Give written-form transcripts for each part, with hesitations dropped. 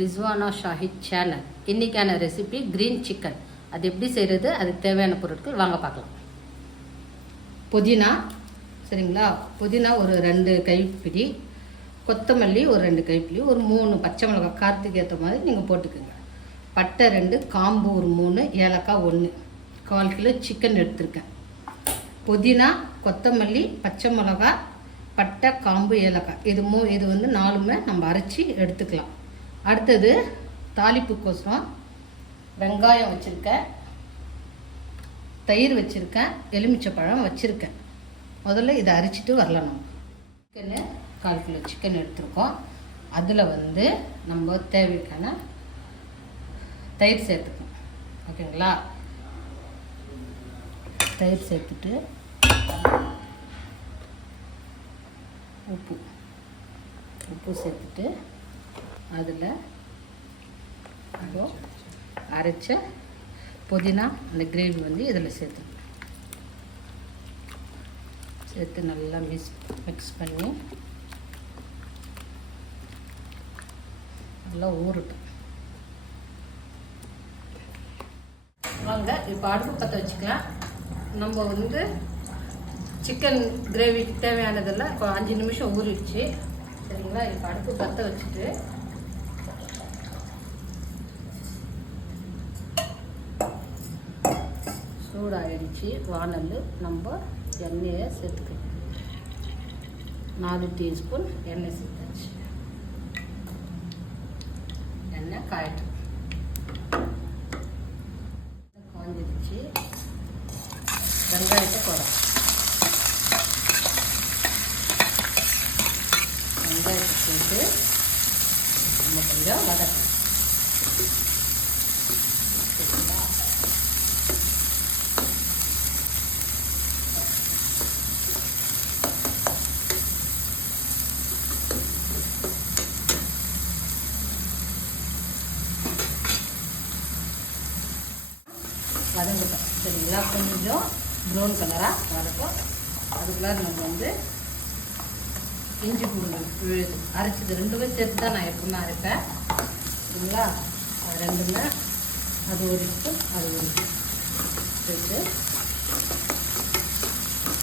Rizwana Shahid channel. இன்றைக்கான recipe green chicken. அது எப்படி செய்கிறது, அதுக்கு தேவையான பொருட்கள் வாங்க பார்க்கலாம். புதினா, சரிங்களா, புதினா ஒரு 2 கைப்பிடி, கொத்தமல்லி ஒரு 2 கைப்பிடி, ஒரு 3 பச்சை மிளகாய் காரத்துக்கு ஏற்ற மாதிரி நீங்கள் போட்டுக்கோங்க. பட்டை 2, காம்பு ஒரு 3, ஏலக்காய் 1, 1/4 கிலோ சிக்கன் எடுத்துருக்கேன். புதினா, கொத்தமல்லி, பச்சை மிளகாய், பட்டை, காம்பு, ஏலக்காய் இது வந்து 4மே நம்ம அரைச்சி எடுத்துக்கலாம். அடுத்தது தாளிப்புக்கோசரம் வெங்காயம் வச்சுருக்கேன், தயிர் வச்சுருக்கேன், எலுமிச்சைப்பழம் வச்சுருக்கேன். முதல்ல இதை அரைச்சிட்டு வரலாம். நம்ம 1/4 கிலோ சிக்கன் எடுத்துருக்கோம். அதில் வந்து நம்ம தேவைக்கான தயிர் சேர்த்துக்கணும். ஓகேங்களா? தயிர் சேர்த்துட்டு உப்பு சேர்த்துட்டு அதில் அரைச்ச புதினா அந்த கிரேவி வந்து இதில் சேர்த்து நல்லா மிக்ஸ் பண்ணி நல்லா ஊறட்டும். வாங்க இப்போ அடுப்பு பற்ற வச்சுக்கலாம். நம்ம வந்து சிக்கன் கிரேவிக்கு தேவையானதெல்லாம் இப்போ 5 நிமிஷம் ஊறிடுச்சு, சரிங்களா? இப்போ அடுப்பு பற்ற வச்சுட்டு சூடாகிடுச்சு வானல். நம்ம எண்ணெயை சேர்த்துக்கணும். 4 டீஸ்பூன் எண்ணெய் சேர்த்தாச்சு. எண்ணெய் காயட்டும். காஞ்சிடுச்சு. வெங்காயத்தை போடணும். வெங்காயத்தை சேர்த்து நம்ம கொஞ்சம் வதக்கணும். சரிங்களா? வதங்கட்டும். சரிங்களா? கொஞ்சம் ப்ரௌன் கலராக வதக்கும். அதுக்குள்ளே நம்ம வந்து இஞ்சி பூண்டு விழுது அரைச்சது 2மே சேர்த்து தான் நான் எப்பவுமே அரைப்பேன். சரிங்களா? அது 2மே அது ஒரு ஸ்பூன் அது ஒரு சேர்த்து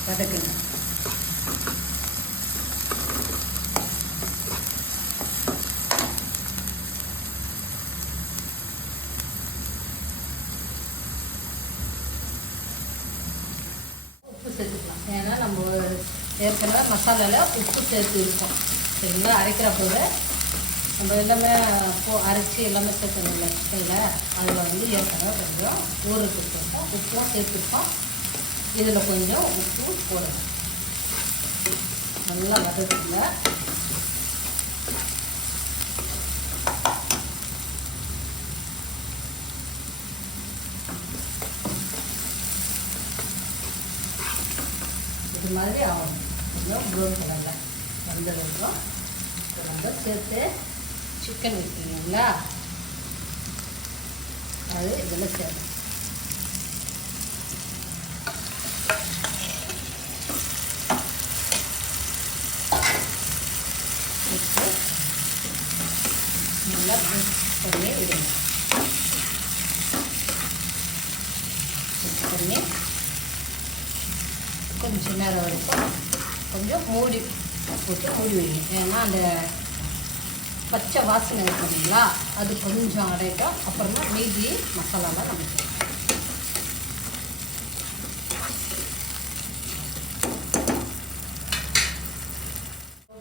வதக்குங்க. உப்பு சேர்த்துக்கலாம். ஏன்னா நம்ம ஏற்கனவே மசாலாவில் உப்பு சேர்த்து இருக்கோம். சரிங்களா? அரைக்கிறப்போது நம்ம எல்லாமே அரைச்சி எல்லாமே சேர்த்துருந்தோம்ல சிக்கனில், அதில் வந்து ஏற்கனவே கொஞ்சம் ஊறத்துருக்கோம், உப்புலாம் சேர்த்துருக்கோம். இதில் கொஞ்சம் உப்பு போடணும். நல்லா வதக்குங்க. இது மாதிரி ஆகணும். கொஞ்சம் ப்ரௌன் கலரில் வந்ததுக்கப்புறம் நம்ம சேர்த்து சிக்கன் வைக்கிறீங்களா, அது இதில் சேர்த்து நல்லா மிக்ஸ் பண்ணி விடுங்க. மிக்ஸ் பண்ணி கொஞ்சம் நேரம் வரைக்கும் கொஞ்சம் மூடி வைங்க. ஏன்னா அந்த பச்சை வாசனை இருக்குங்களா, அது கொஞ்சம் அடையட்டும். அப்புறமா மீதி மசாலாலாம் நம்ம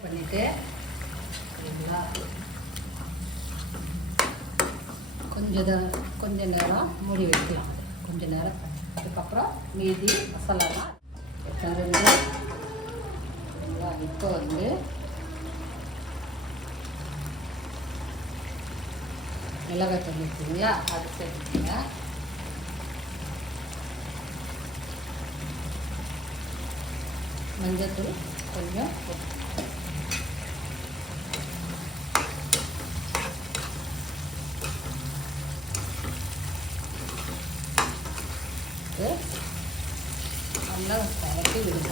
பண்ணிவிட்டு, சரிங்களா, கொஞ்சம் நேரம் மூடி வைக்கலாம். கொஞ்சம் நேரம் அதுக்கப்புறம் மீதி மசாலாலாம் கரைஞ்சி. இப்போ வந்து மிளகாய் தண்ணி இருக்குங்களா, அது சேர்த்துக்கோங்க. மஞ்சத்தூள் கொஞ்சம் நல்லா பரட்டி விடுங்க.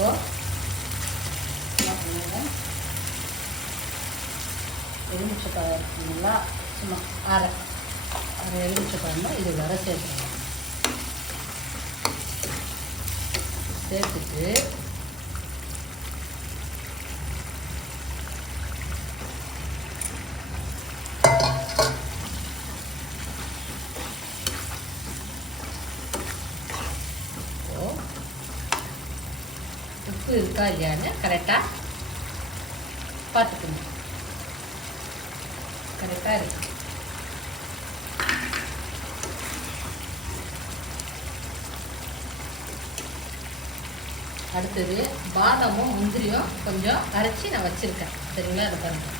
இப்போது என்ன பண்ணுங்க, எலுமிச்சைப்பழம் இருக்குங்களா, சும்மா அரை எலுமிச்சைப்பழம் இது வர சேர்த்துக்கலாம். சேர்த்துட்டு உப்பு இருக்கா இல்லையான்னு கரெக்டாக பார்த்துக்கணும். கரெக்டாக இருக்கு. அடுத்தது பாதாமும் முந்திரியும் கொஞ்சம் அரைச்சி நான் வச்சுருக்கேன். சரிங்களா, அதை பாருங்கள்.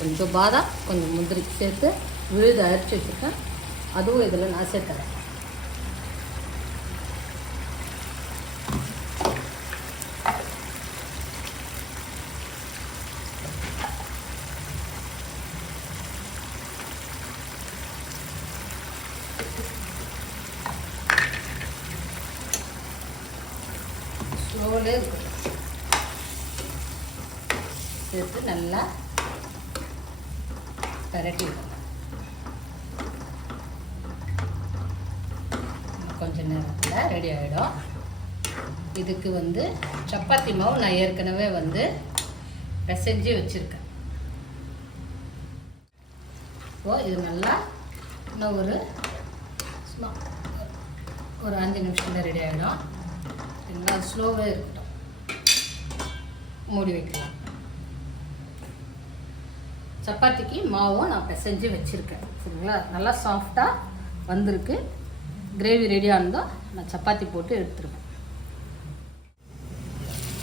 கொஞ்சம் பாதாம் கொஞ்சம் முந்திரி சேர்த்து விழுது அரைச்சி வச்சுருக்கேன். அதுவும் இதில் நான் சேர்த்துறேன். ஸ்லோவிலே இருக்கும். சேர்த்து நல்லா பரட்டி விடணும். கொஞ்ச நேரத்தில் ரெடி ஆகிடும். இதுக்கு வந்து சப்பாத்தி மாவு நான் ஏற்கனவே வந்து பிசைஞ்சு வச்சுருக்கேன். இப்போது இது நல்லா இன்னும் ஒரு 5 நிமிஷத்தில் ரெடி ஆகிடும். சரிங்களா, ஸ்லோவே இருக்கட்டும். மூடி வைக்கலாம். சப்பாத்திக்கு மாவும் நான் பிசைஞ்சு வச்சுருக்கேன். சரிங்களா, நல்லா சாஃப்டாக வந்திருக்கு. கிரேவி ரெடியாக இருந்தால் நான் சப்பாத்தி போட்டு எடுத்துருவேன்.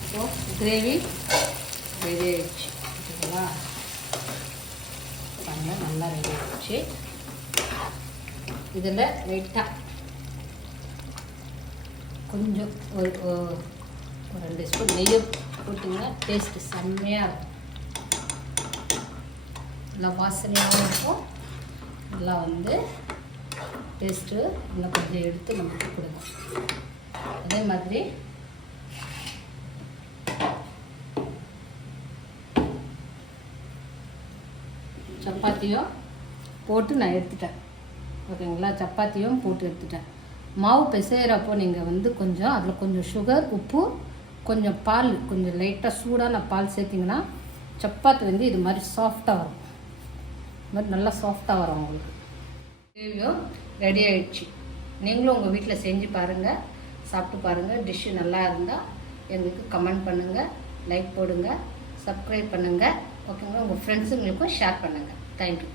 ஸோ கிரேவி ரெடி ஆகிடுச்சு. ஓகேங்களா, பாருங்கள் நல்லா ரெடி ஆகிடுச்சு. இதில் லைட்டாக கொஞ்சம் ஒரு 2 ஸ்பூன் நெய்யை போட்டிங்கன்னா டேஸ்ட்டு செம்மையாக இருக்கும். நல்லா வாசனையாகவும் இருக்கும். நல்லா வந்து டேஸ்ட்டு இன்னும் கொஞ்சம் எடுத்து நமக்கு கொடுக்கும். அதே மாதிரி சப்பாத்தியும் போட்டு நான் எடுத்துட்டேன். ஓகேங்களா, சப்பாத்தியும் போட்டு எடுத்துட்டேன். மாவு பிசைகிறப்போ நீங்கள் வந்து கொஞ்சம் அதில் கொஞ்சம் சுகர், உப்பு, கொஞ்சம் பால், கொஞ்சம் லைட்டாக சூடான பால் சேர்த்திங்கன்னா சப்பாத்தி வந்து இது மாதிரி சாஃப்டாக வரும். இது மாதிரி நல்லா சாஃப்டாக வரும் உங்களுக்கு. கிரேவியும் ரெடி ஆகிடுச்சு. நீங்களும் உங்கள் வீட்டில் செஞ்சு பாருங்கள், சாப்பிட்டு பாருங்கள். டிஷ்ஷு நல்லா இருந்தால் எங்களுக்கு கமெண்ட் பண்ணுங்கள், லைக் போடுங்க, சப்ஸ்கிரைப் பண்ணுங்கள். ஓகேங்களா, உங்கள் ஃப்ரெண்ட்ஸுங்களுக்கும் ஷேர் பண்ணுங்கள். தேங்க்யூ.